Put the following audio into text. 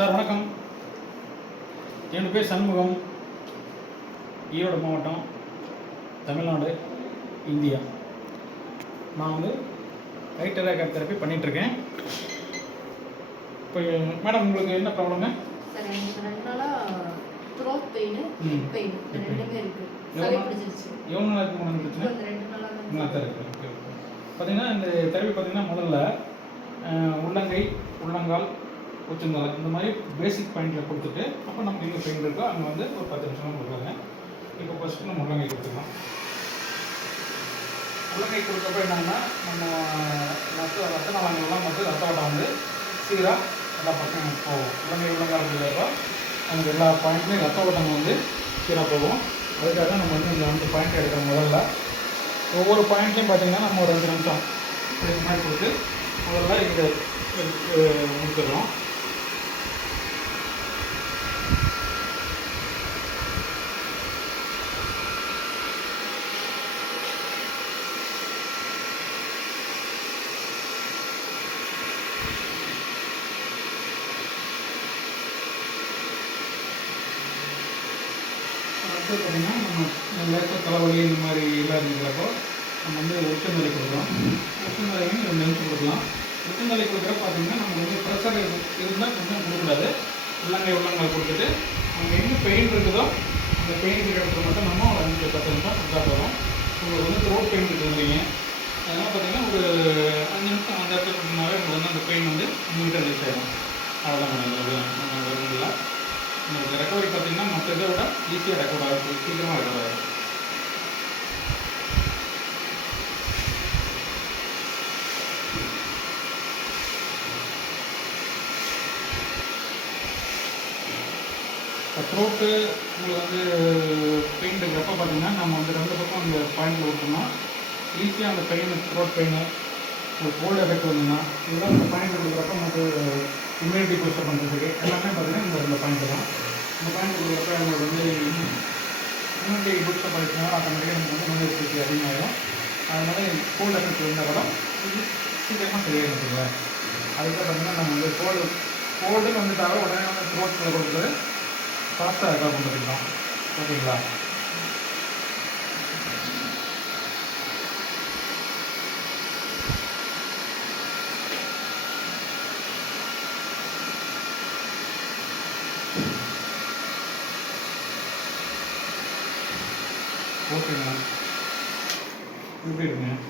Sir வணக்கம். என்னோடய பேர் சண்முகம், ஈரோடு மாவட்டம், தமிழ்நாடு, இந்தியா. நான் வந்து ரைட்டர் தெரப்பி பண்ணிகிட்ருக்கேன். இப்போ மேடம் உங்களுக்கு என்ன ப்ராப்ளங்க? சார் எனக்கு 2 நாளாக த்ரோட் பெயின், ஹிப் பெயின் ரெண்டுமே இருக்குது. சளி பிடிச்சிருச்சு. எவ்வளோ நாளாக இருக்குது உங்களுக்கு பிரச்சனை? 2 நாளாக நல்லா தான் இருக்குது. Okay okay. பார்த்தீங்கன்னா இந்த தெரப்பி பார்த்தீங்கன்னா முதல்ல உள்ளங்கை, உள்ளங்கால், உச்சந்தலை இந்த மாதிரி பேசிக் பாயிண்டில் கொடுத்துட்டு அப்போ நமக்கு எங்கே பெயின் இருக்கோ அங்கே வந்து ஒரு 10 நிமிஷம் கொடுக்குறாங்க. இப்போ ஃபஸ்ட்டு நம்ம உள்ளங்கை கொடுத்துக்கலாம். உள்ளங்கை கொடுத்தப்போ என்னன்னா நம்ம ரத்த நாளங்கள்லாம் வந்து ரத்த ஓட்டம் வந்து சீராக எல்லா பக்கம் போகும். உள்ளங்கால் இருக்கிறப்போ நமக்கு எல்லா பாயிண்ட்லேயும் ரத்த ஓட்டம் வந்து சீராக போகும். அதுக்காக நம்ம வந்து இந்த 2 பாயிண்ட் எடுக்கிறோம். முதல்ல ஒவ்வொரு பாயிண்ட்லையும் பார்த்தீங்கன்னா நம்ம ஒரு 2 நிமிஷம் இதுக்கு மாதிரி கொடுத்து முதல்ல இங்கே முடிச்சிடுறோம். அடுத்து பார்த்திங்கன்னா நம்ம லேசாக தலைவலி இந்த மாதிரி எல்லாம் இருக்கிறப்போ நம்ம வந்து உச்சந்தலை கொடுக்குறோம். உச்சந்தலையும் 2 நிமிஷம் கொடுக்கலாம். உச்சந்தலை கொடுக்குறப்ப பார்த்திங்கன்னா நம்ம வந்து ப்ரெஷர் இருந்தால் கொஞ்சம் கொடுக்கூடாது. உள்ளங்கால் கொடுத்துட்டு நம்ம எங்கே பெயின் இருக்குதோ அந்த பெயின் இருக்கிற இடத்துல மட்டும் நம்ம ஒரு 5-10 நிமிஷம் கொடுத்தா போதும். உங்களுக்கு வந்து த்ரோட் பெயின் இருக்குதுங்க, அதனால் பார்த்திங்கன்னா ஒரு 5 நிமிஷம் அந்த இடத்துல கொடுத்தனாவே உங்களுக்கு வந்து அந்த பெயின் வந்து இன்கிட்ட ரிலீஸ் ஆகிடும். அவ்வளோதான் வருங்களா. உங்களுக்கு ரெக்கவரி பார்த்திங்கன்னா மற்ற இதை விட ஈஸியாக ரெக்கவர் ஆகும், சீக்கிரமாக ரெக்கவர் ஆகும். த்ரோட்டு உங்களுக்கு வந்து பெயின் இருக்கிறப்ப பார்த்திங்கன்னா நம்ம வந்து 2 பக்கம் அந்த பாயிண்டில் விட்டோம்னா ஈஸியாக அந்த பெயின், த்ரோட் பெயின், ஒரு கோல்டு எஃபெக்ட் வந்ததுன்னா இதெல்லாம் இந்த பாயிண்ட் கொடுக்குறப்ப நமக்கு இம்யூனிட்டி பூஸ்டர் பண்ணுறதுக்கு எல்லாமே பார்த்திங்கன்னா இந்த 2 பாயிண்ட் தான். இந்த பாயிண்ட் கொடுக்குறப்ப நம்மளுக்கு வந்து இம்யூனிட்டி பூஸ்டர் பண்ணிச்சுன்னா ஆட்டோமேட்டிக்காக நமக்கு வந்து நோய் எதிர்ப்பு அதிகமாகிடும். அதனால் கோல்டு எஃபெக்ட் இருந்தால் கூட சீக்கிரமாக சரியாகிடுச்சுங்க. அதுக்காக பார்த்திங்கன்னா நம்ம வந்து கோல்டுன்னு வந்துட்டாலும் உடனே வந்து த்ரோட்டில் கொடுக்குறது ஃபாஸ்ட்டாக ரெக்கவர் பண்ணுறதுக்கு தான். ஓகேங்களா? ஓகேங்க. எப்படி இருக்குங்க?